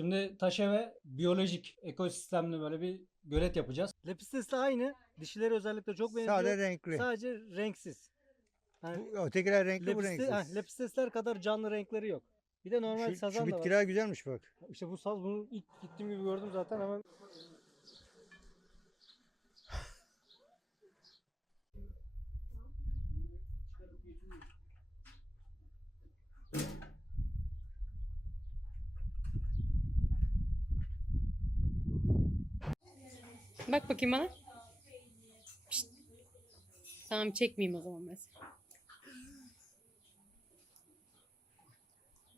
Şimdi taşa ve biyolojik ekosistemli böyle bir gölet yapacağız. Lepistes de aynı. Dişileri özellikle çok benziyor. Sade renkli. Sadece renksiz. Yani Bu, ötekiler renkli bu lepiste- renksiz. ha, lepistesler kadar canlı renkleri yok. Bir de normal şu, sazan şu da var. bitkiler güzelmiş bak. İşte bu saz bunu ilk gittiğim gibi gördüm zaten hemen. Bak bakayım bana. Pişt. Tamam çekmeyeyim o zaman mesela.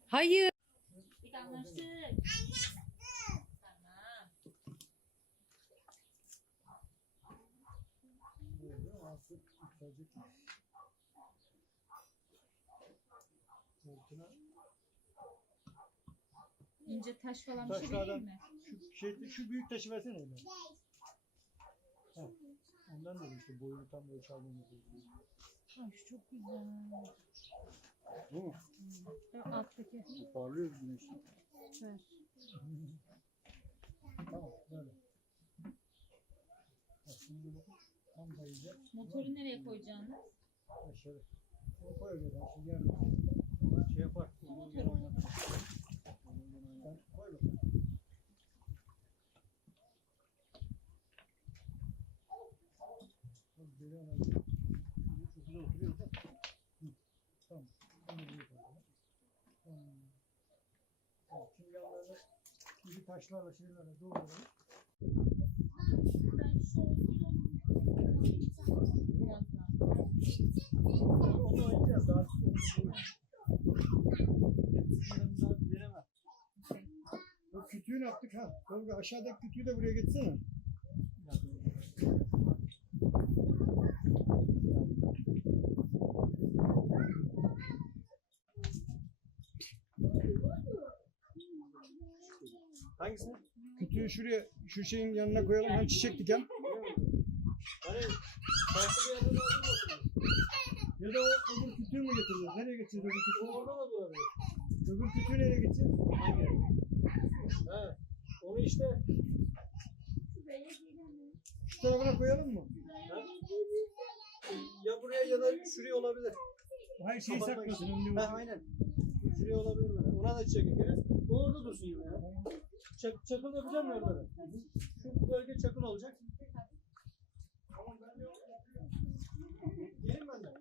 Hayır. İnce taş falan bir şey değil Taşlardan mi? şu, şey, şu büyük taşı versene öyle. Ondan da işte boyunu tam ölçalım. Ay şu çok güzel. Bu mu? Şu alttaki. Parlıyor güneşte. Süper. Tamam böyle. Bak şimdi bunu tam dayayacak. Motoru nereye koyacaksınız? Aşağı. Bunu koy öyle. Ben şimdi yarın şey yapar. Gene oynatır. Bunu gene oynatır. Sen koy bakalım. Bak, geliyor lan. Bu Çok güzel oturuyor da. Hı, Tamam. Bunu buraya koyalım. Tamam. Tamam. Şimdi yanlarına taşlarla şeylerle doğrayalım. Onu oynayacağız daha. Daha veremem. Bu kütüğü ne yaptık ha? Tolga aşağıdaki kütüğü de buraya getirsene. Hangisini? Kütüğü şuraya, şu şeyin yanına koyalım. Hem çiçek diken. Ya da o öbür kütüğü mü getireceğiz? Nereye getireceğiz öbür kütüğü? Orada da olabilir. Öbür kütüğü nereye getireceğiz? Hangi? Ha, onu işte şu tarafına koyalım mı? Ha? Ya buraya ya da şuraya olabilir. Her şeyi Kapatmak saklasın. için. Ha, aynen. Şuraya olabilir mi? Ona da çiçek ekeriz. O orada dursun yine ya. Çak, çakıl yapacağım ya orada. da. Şu bölge çakıl olacak. Tamam ben de Gelin ben de.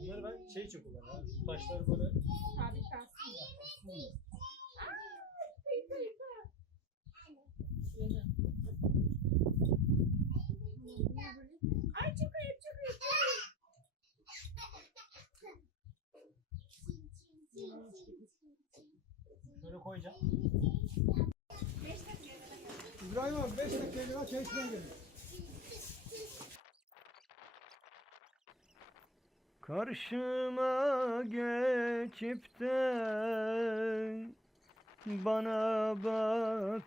Bunları ben şey için kullanıyorum. Şu taşları böyle Sabit kalsın. Ay çok ayıp çok ayıp. böyle koyacağım. İbrahim abi 5 dakika çay içmeye gelin. Karşıma geçip de bana bakardın.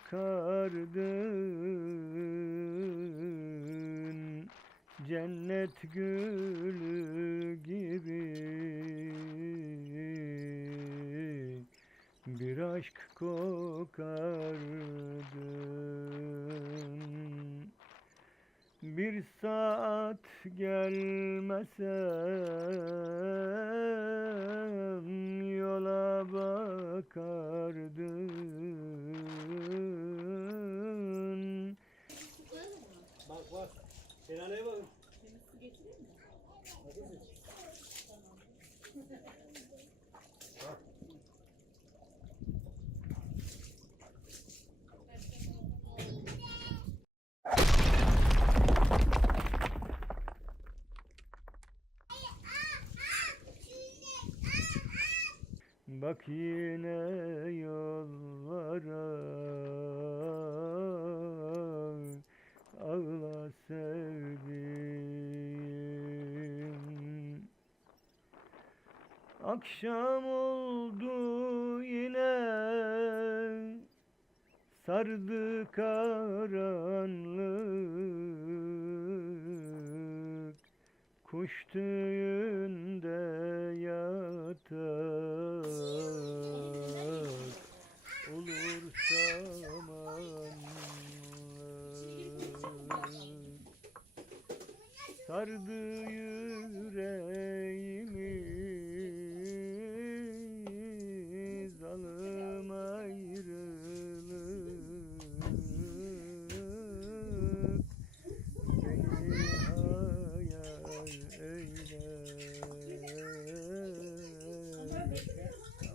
Cennet gülü gibi bir aşk kokardın bir saat gelmesem yola bakardın Bak bak. Şelaleye bakın. Bak yine yollara. Ağla sevdiğim. Akşam oldu yine. Sardı karanlık. Kuş tüyünde yatar olur samanlık Sardı yüreğimi zalim ayrılık Beni hayal eyle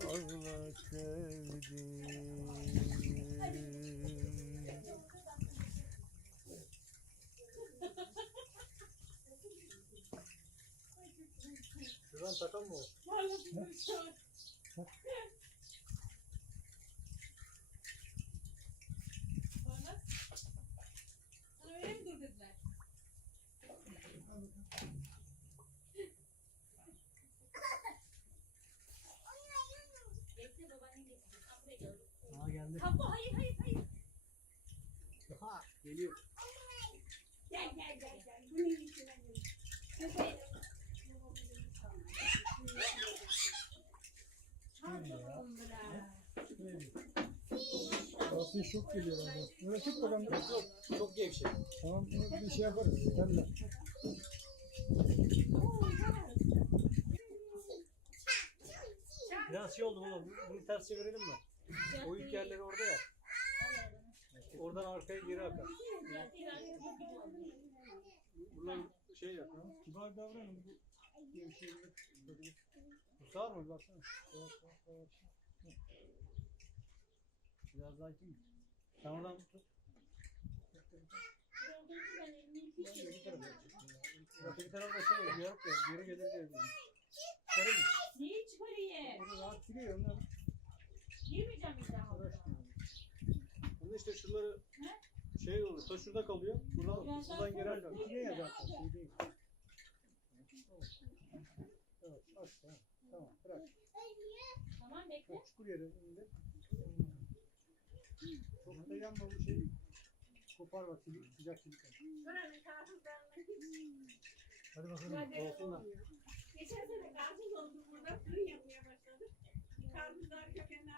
Ağla sevdim Şuradan takan mı o? Öyle mi dur dediler? Bekle babaanne getirdi. Sen buraya gel. Aa geldi. Kapı hayır hayır hayır. Ha geliyor. Altın şok geliyor abi. Böyle tut bakalım. Yok, çok gevşek. Tamam, bir şey yaparız. Yeterli. Biraz şey oldu baba. Bunu ters çevirelim mi? O yük yerleri orada ya. Oradan arkaya geri akar. Buradan şey yap. ha. Kibar davranın. Bu gevşeyebilir. Bu sağ mı? Baksana. Yavaş yavaş yavaş. Biraz daha kim? Sen oradan tut. Öteki tarafta şey yarık ya. Geri gelir gelir. Çıkarır mı? Neyi çıkarayım? Orada rahat giriyor. Onlar Girmeyeceğim bir daha. uğraşmıyor. Bunun işte şuraları şey olur. Taş şurada kalıyor. Buradan, buradan girer. Niye ya zaten? Şey değil. Evet, aç. Tamam. Tamam. Bırak. Tamam bekle. Çukur yere önünde. Çok da yanma bu şey. Kopar bak sıcak silik. Hadi bakalım. Olsunlar. Geçen sene karpuz oldu burada fırın yapmaya başladık. Karpuzlar kökenler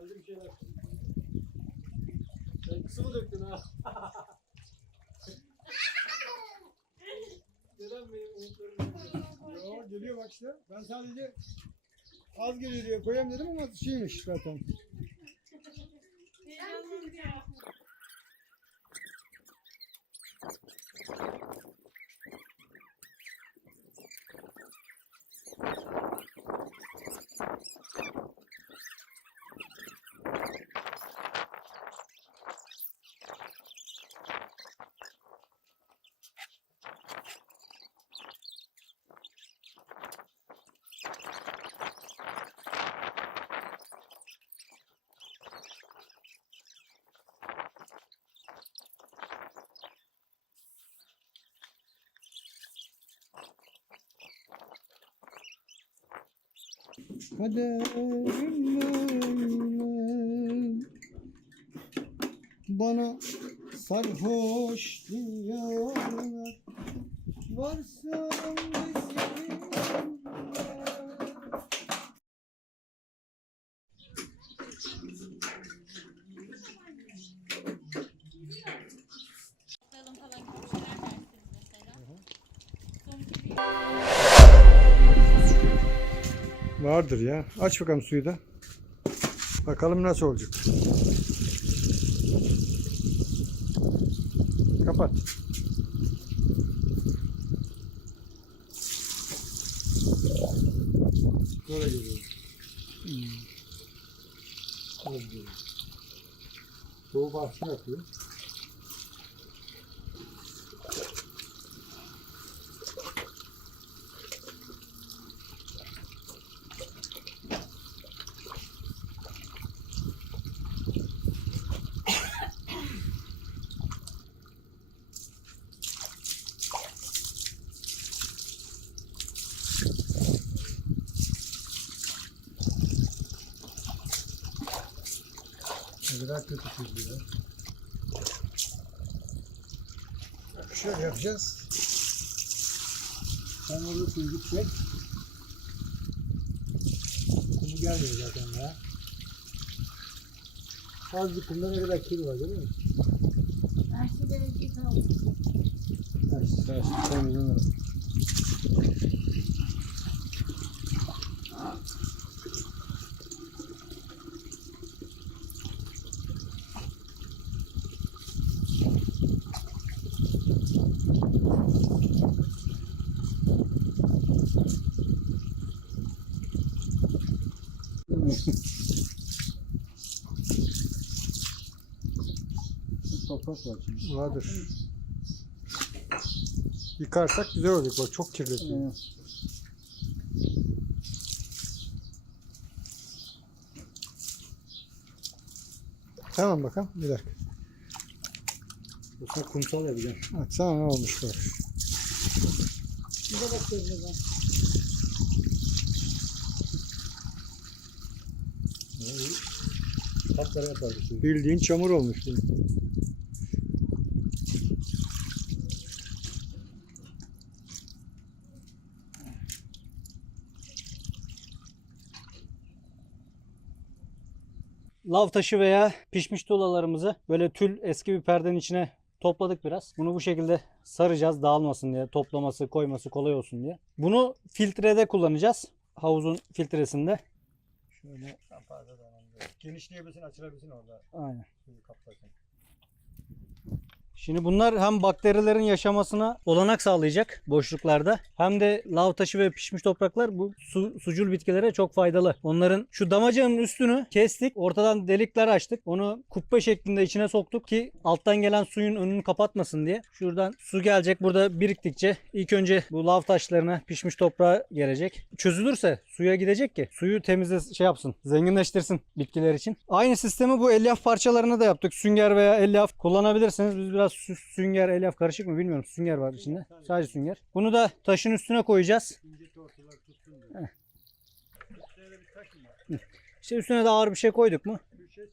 geldi bir şeyler. Sen kısmı döktün ha. Neden benim umutlarım Yo, geliyor bak işte. Ben sadece az geliyor diye koyayım dedim ama şeymiş zaten. Heyecanlandı ya. Kaderim böyle Bana sarhoş diyorlar Varsam Vardır ya. Aç bakalım suyu da. Bakalım nasıl olacak. Kapat. Böyle geliyor. Hmm. Böyle geliyor. Doğu kötü çizgi ya. Bak Şöyle yapacağız. Sen orada suyu gidecek. Kumu gelmiyor zaten ya. Azıcık kumda ne kadar kir var değil mi? Her şey temizlenir. Var şimdi. Vardır. Yıkarsak güzel olur. Bak çok kirletiyor. Tamam bakalım. Bir dakika. Yoksa kumsal yapacağım. Baksana ne olmuş bak. Bir de bakıyorum ben. Bildiğin çamur olmuş. bu. Lav taşı veya pişmiş tuğlalarımızı böyle tül eski bir perdenin içine topladık biraz. Bunu bu şekilde saracağız dağılmasın diye. Toplaması, koyması kolay olsun diye. Bunu filtrede kullanacağız. Havuzun filtresinde. Şöyle Genişleyebilsin, açılabilsin orada. aynen. Suyu kaplasın. Şimdi bunlar hem bakterilerin yaşamasına olanak sağlayacak boşluklarda hem de lav taşı ve pişmiş topraklar bu su, sucul bitkilere çok faydalı. Onların şu damacanın üstünü kestik. Ortadan delikler açtık. Onu kubbe şeklinde içine soktuk ki alttan gelen suyun önünü kapatmasın diye. Şuradan su gelecek. Burada biriktikçe ilk önce bu lav taşlarına pişmiş toprağa gelecek. Çözülürse suya gidecek ki suyu temizle şey yapsın. Zenginleştirsin bitkiler için. Aynı sistemi bu elyaf parçalarına da yaptık. Sünger veya elyaf kullanabilirsiniz. Biz biraz sü- sünger elyaf karışık mı bilmiyorum. Sünger var içinde. Sadece sünger. Bunu da taşın üstüne koyacağız. İşte üstüne de ağır bir şey koyduk mu? Bir şey.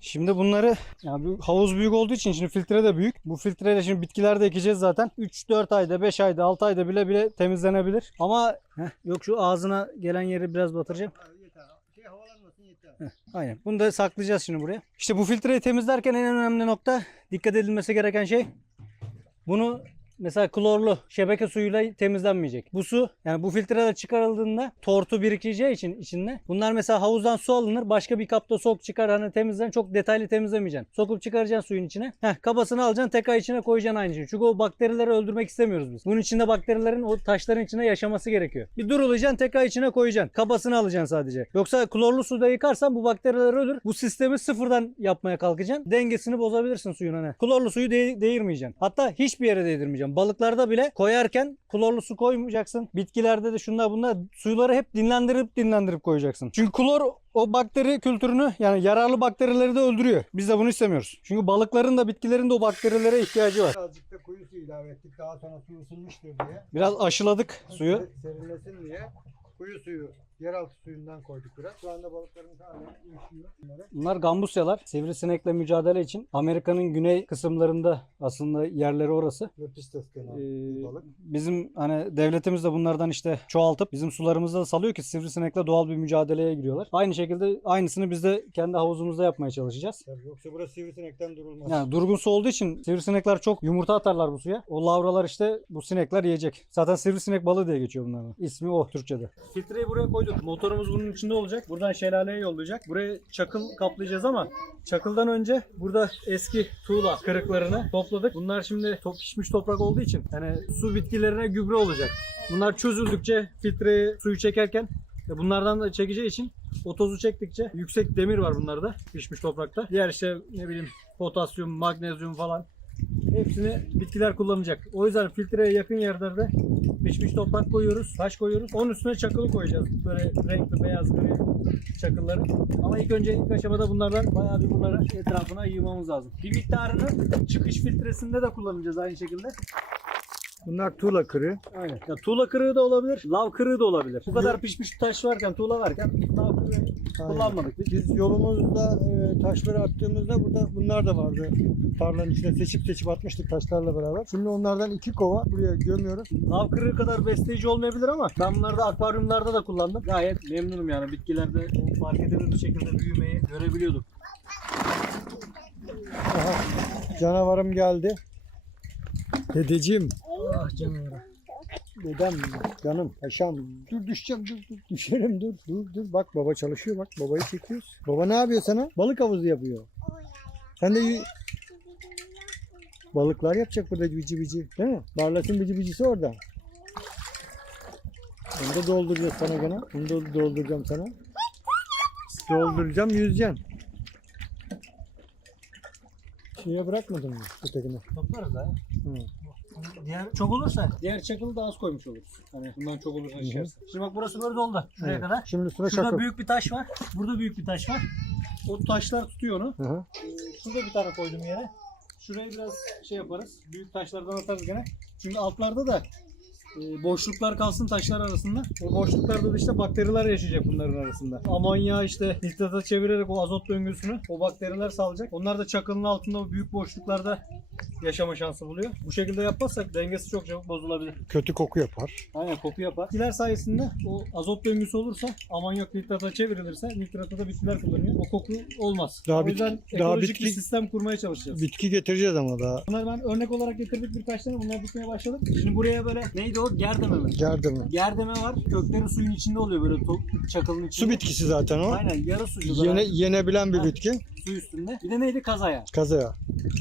Şimdi bunları yani bu havuz büyük olduğu için şimdi filtre de büyük. Bu filtreyle şimdi bitkiler de ekeceğiz zaten. 3-4 ayda, 5 ayda, 6 ayda bile bile temizlenebilir. Ama heh, yok şu ağzına gelen yeri biraz batıracağım. Aynen. Bunu da saklayacağız şimdi buraya. İşte bu filtreyi temizlerken en önemli nokta dikkat edilmesi gereken şey bunu mesela klorlu şebeke suyuyla temizlenmeyecek. Bu su yani bu filtreler çıkarıldığında tortu birikeceği için içinde. Bunlar mesela havuzdan su alınır. Başka bir kapta sok çıkar hani temizlen çok detaylı temizlemeyeceksin. Sokup çıkaracaksın suyun içine. Heh, kabasını alacaksın tekrar içine koyacaksın aynı şey. Çünkü o bakterileri öldürmek istemiyoruz biz. Bunun içinde bakterilerin o taşların içine yaşaması gerekiyor. Bir durulayacaksın tekrar içine koyacaksın. Kabasını alacaksın sadece. Yoksa klorlu suda yıkarsan bu bakteriler ölür. Bu sistemi sıfırdan yapmaya kalkacaksın. Dengesini bozabilirsin suyun hani. Klorlu suyu de- değirmeyeceksin. Hatta hiçbir yere değdirmeyeceksin. Balıklarda bile koyarken klorlu su koymayacaksın. Bitkilerde de şunlar bunlar suyları hep dinlendirip dinlendirip koyacaksın. Çünkü klor o bakteri kültürünü yani yararlı bakterileri de öldürüyor. Biz de bunu istemiyoruz. Çünkü balıkların da bitkilerin de o bakterilere ihtiyacı var. Birazcık da kuyu suyu ilave ettik. Daha sonra su ısınmıştır diye. Biraz aşıladık suyu. Ser- Serinlesin diye kuyu suyu, yeraltı suyundan koyduk biraz. Şu anda balıkların hala yaşıyor. Bunları. Bunlar gambusyalar. Sivrisinekle mücadele için Amerika'nın güney kısımlarında aslında yerleri orası. Lepistes denen Ee, balık. bizim hani devletimiz de bunlardan işte çoğaltıp bizim sularımızda da salıyor ki sivrisinekle doğal bir mücadeleye giriyorlar. Aynı şekilde aynısını biz de kendi havuzumuzda yapmaya çalışacağız. Tabii yoksa burası sivrisinekten durulmaz. Yani durgun su olduğu için sivrisinekler çok yumurta atarlar bu suya. O lavralar işte bu sinekler yiyecek. Zaten sivrisinek balığı diye geçiyor bunların. İsmi o Türkçe'de. Filtreyi buraya koyduk. Motorumuz bunun içinde olacak. Buradan şelaleye yollayacak. Buraya çakıl kaplayacağız ama çakıldan önce burada eski tuğla kırıklarını topladık. Bunlar şimdi top, pişmiş toprak olduğu için yani su bitkilerine gübre olacak. Bunlar çözüldükçe filtreyi suyu çekerken e, bunlardan da çekeceği için o tozu çektikçe yüksek demir var bunlarda pişmiş toprakta. Diğer işte ne bileyim potasyum, magnezyum falan hepsini bitkiler kullanacak. O yüzden filtreye yakın yerlerde pişmiş toprak koyuyoruz, taş koyuyoruz. Onun üstüne çakılı koyacağız. Böyle renkli beyaz gri çakılları. Ama ilk önce ilk aşamada bunlardan bayağı bir bunları etrafına yığmamız lazım. Bir miktarını çıkış filtresinde de kullanacağız aynı şekilde. Bunlar tuğla kırığı. Aynen. Ya tuğla kırığı da olabilir, lav kırığı da olabilir. Bu kadar pişmiş taş varken, tuğla varken lav kırığı kullanmadık biz. Biz yolumuzda e, taşları attığımızda burada bunlar da vardı. Tarlanın içine seçip seçip atmıştık taşlarla beraber. Şimdi onlardan iki kova buraya gömüyoruz. Lav kırığı kadar besleyici olmayabilir ama ben bunları da akvaryumlarda da kullandım. Gayet memnunum yani bitkilerde fark edilir bir şekilde büyümeyi görebiliyorduk. Aha, canavarım geldi. Dedeciğim. Ah canım. Dedem, canım, paşam. Dur düşeceğim, dur, dur. Düşerim, dur, dur, dur. Bak baba çalışıyor, bak babayı çekiyoruz. Baba ne yapıyor sana? Balık havuzu yapıyor. Sen de y- balıklar yapacak burada bici bici. Değil mi? Barlasın bici bicisi orada. Onu da dolduracağız sana gene. Bunu da dolduracağım sana. Dolduracağım, yüzeceksin. Şeye bırakmadın mı ötekine? Toplarız ha. Hı. Diğer çok olursa diğer çakılı da az koymuş oluruz. Hani bundan çok olursa içersin. Şimdi bak burası böyle doldu şuraya Evet. kadar. Şimdi sıra Şurada şaka. büyük bir taş var. Burada büyük bir taş var. O taşlar tutuyor onu. Hı hı. Şurada bir tane koydum yere. Şurayı biraz şey yaparız. Büyük taşlardan atarız gene. Çünkü altlarda da boşluklar kalsın taşlar arasında. O boşluklarda da işte bakteriler yaşayacak bunların arasında. Amonya işte nitrata çevirerek o azot döngüsünü o bakteriler salacak. Onlar da çakılın altında o büyük boşluklarda yaşama şansı buluyor. Bu şekilde yapmazsak dengesi çok çabuk bozulabilir. Kötü koku yapar. Aynen koku yapar. Bitkiler sayesinde o azot döngüsü olursa amonyak nitrata çevrilirse nitrata da bitkiler kullanıyor. O koku olmaz. Daha o yüzden daha ekolojik bitki- bir sistem kurmaya çalışacağız. Bitki getireceğiz ama daha. Bunları ben örnek olarak getirdik birkaç tane. Bunlar bitmeye başladı. Şimdi buraya böyle neydi o? Gerdeme mi? Geldi mi? Gerdeme var. Kökleri suyun içinde oluyor böyle to- çakılın içinde. Su bitkisi zaten o. Aynen yarı sucu. Yene... yenebilen bir Ha. bitki. Su üstünde. Bir de neydi? Kazaya. Kazaya.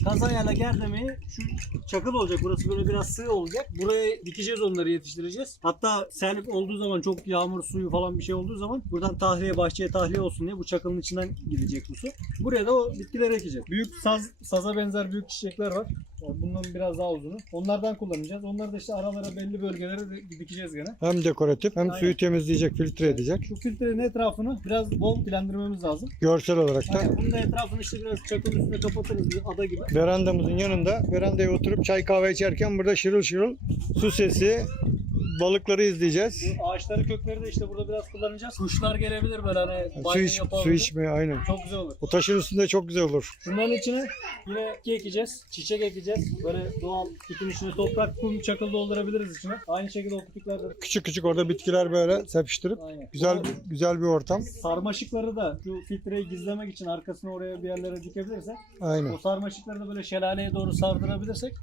Kazayla gerdemeyi şu çakıl olacak. Burası böyle biraz sığ olacak. Buraya dikeceğiz onları yetiştireceğiz. Hatta sel olduğu zaman çok yağmur suyu falan bir şey olduğu zaman buradan tahliye bahçeye tahliye olsun diye bu çakılın içinden gidecek bu su. Buraya da o bitkileri ekeceğiz. Büyük saz, saza benzer büyük çiçekler var. Bunun biraz daha uzunu. Onlardan kullanacağız. Onları da işte aralara belli bölgelere de dikeceğiz gene. Hem dekoratif hem Aynen. suyu temizleyecek, filtre edecek. Şu filtrenin etrafını biraz bol filendirmemiz lazım. Görsel olarak da Aynen. Bunun da etrafını işte biraz çakıl üstüne kapatırız bir ada gibi. verandamızın yanında verandaya oturup çay kahve içerken burada şırıl şırıl su sesi, balıkları izleyeceğiz. Ağaçları kökleri de işte burada biraz kullanacağız. Kuşlar gelebilir böyle hani Su, iç, su içmeye aynen. Çok güzel olur. O taşın üstünde çok güzel olur. Bunların içine yine bitki ekeceğiz. Çiçek ekeceğiz. Böyle doğal kütün içine toprak, kum, çakıl doldurabiliriz içine. Aynı şekilde o kütükler de Küçük küçük orada bitkiler böyle sepiştirip Aynen. güzel güzel bir ortam. sarmaşıkları da şu filtreyi gizlemek için arkasını oraya bir yerlere dikebilirsek Aynen. o sarmaşıkları da böyle şelaleye doğru sardırabilirsek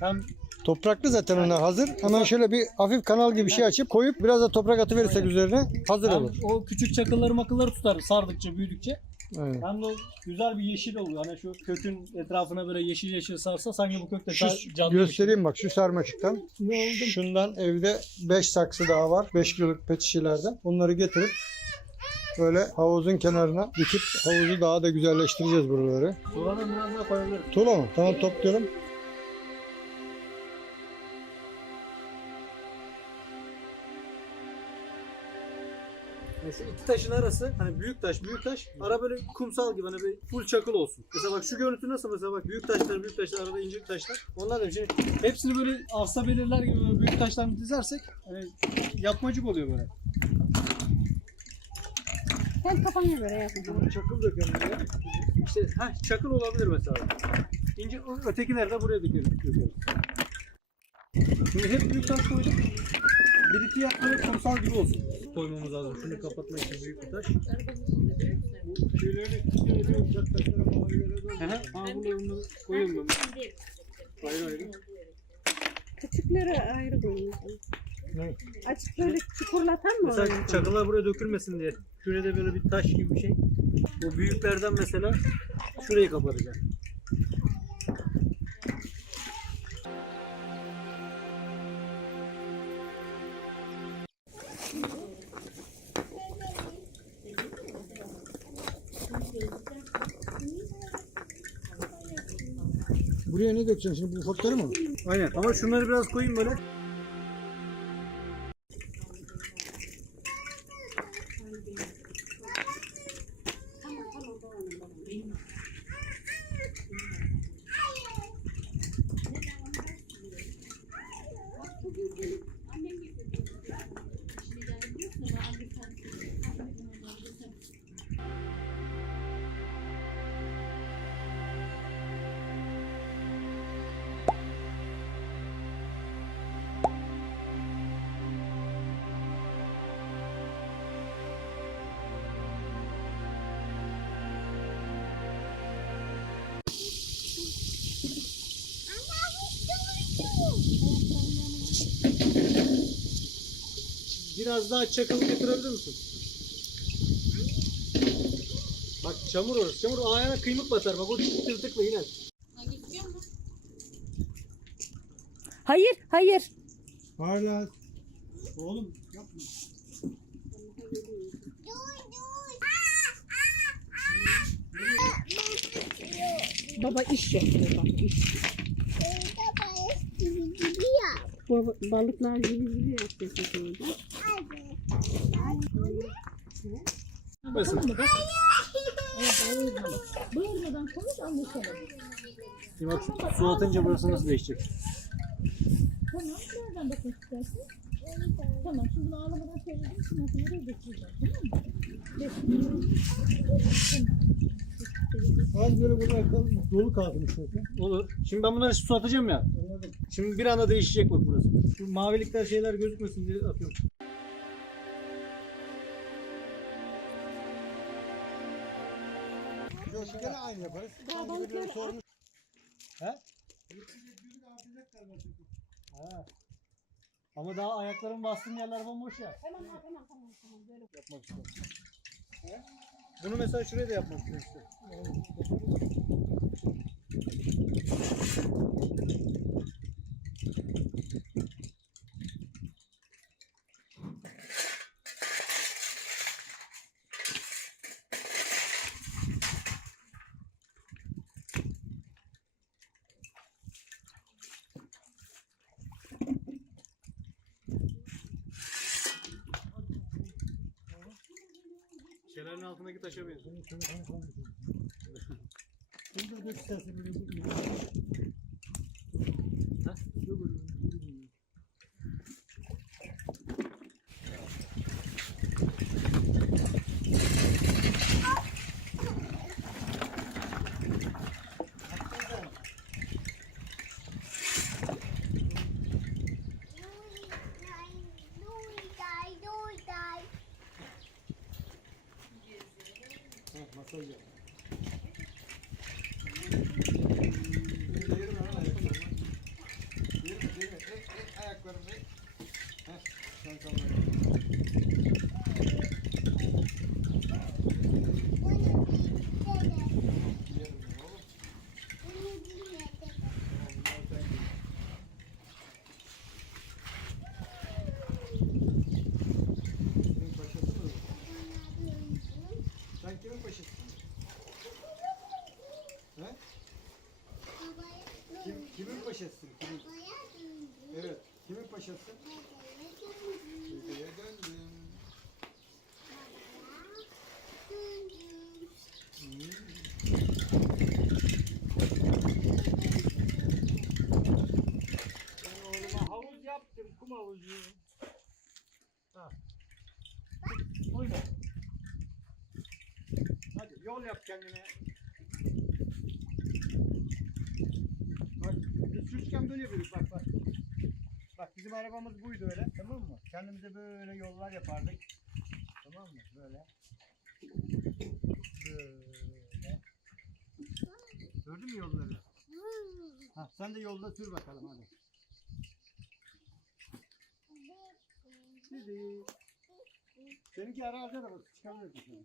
hem Topraklı zaten onlar hazır. Hemen şöyle bir hafif kanal gibi bir şey açıp koyup biraz da toprak atıverirsek üzerine hazır hem olur. o küçük çakılları makılları tutar sardıkça büyüdükçe Aynen. hem de o güzel bir yeşil oluyor. Hani şu kökün etrafına böyle yeşil yeşil sarsa sanki bu kök de Şu ca- canlı göstereyim bak şu sarmaşıktan. Şundan evde 5 saksı daha var. 5 kiloluk pet şişelerden. Onları getirip böyle havuzun kenarına dikip havuzu daha da güzelleştireceğiz buraları. Buradan biraz daha koyabiliriz. Tuğla mı? Tamam topluyorum. Mesela iki taşın arası hani büyük taş büyük taş ara böyle kumsal gibi hani bir full çakıl olsun. Mesela bak şu görüntü nasıl mesela bak büyük taşlar büyük taşlar arada ince taşlar. Onlar da şimdi hepsini böyle arsa belirler gibi böyle büyük taşlarla dizersek hani yapmacık oluyor böyle. Sen kafana göre yapın. Çakıl dökelim buraya. İşte heh, çakıl olabilir mesela. İnce ötekileri de buraya dökeriz. dökeriz. Şimdi hep büyük taş koyduk. Bir iki böyle kumsal gibi olsun. Koymamız lazım. Şunu kapatmak için büyük bir taş. Şeyleri tutuyor, uçak taşları falan Hı hı. Ha bunları bunları koyuyorum ben. Ayrı ayrı. Küçükleri ayrı koyun. Ne? Açık böyle çukurlatan mı Mesela oluyor? çakıllar buraya dökülmesin diye. Şuraya da böyle bir taş gibi bir şey. O büyüklerden mesela şurayı kapatacak. Buraya ne dökeceksin şimdi bu ufakları mı? Aynen ama şunları biraz koyayım böyle. Biraz daha çakıl getirebilir misin? Bak çamur orası. Çamur ayağına kıymık batar. Bak o tırtıkla yine. Hayır, hayır. Hala Oğlum yapma. Baba iş yapıyor bak iş. Baba, balıklar gibi gibi yapıyor orada. Mesela. Bağırmadan konuş anlaşalım. Şimdi bak su atınca burası nasıl değişecek? Tamam. Nereden bakmak istersin? Tamam. Şimdi bunu ağlamadan söyledim. Şimdi makineye götüreceğim. Tamam mı? az böyle burada kal- dolu kalmış zaten. Olur. Şimdi ben bunları su atacağım ya. Şimdi bir anda değişecek bak burası. Şu mavilikler şeyler gözükmesin diye atıyorum. Gene aynı yaparız. Sanki birileri sormuş. He? Ha. Ama daha ayakların bastığın yerler bomboş ya. Tamam tamam tamam. tamam. Böyle. Yapmak istiyorum. He? Bunu mesela şuraya da yapmak istiyorum işte. Taşa benziyor. Burada dök istersen böyle bu- Ha? Yok öyle. Koyacağım. Şimdi Dedeye döndüm. Hmm. Ben oğluma havuz yaptım. Kum havuzu. Ha. Oyna. Hadi yol yap kendine. Bak biz çocukken böyle yapıyorduk bak bak. Bak bizim arabamız buydu öyle tamam mı? Kendimize böyle yollar yapardık. Tamam mı? Böyle. Böyle. Gördün mü yolları? Ha, sen de yolda sür bakalım hadi. Sizi. Seninki arazi arabası çıkamıyorsun şimdi.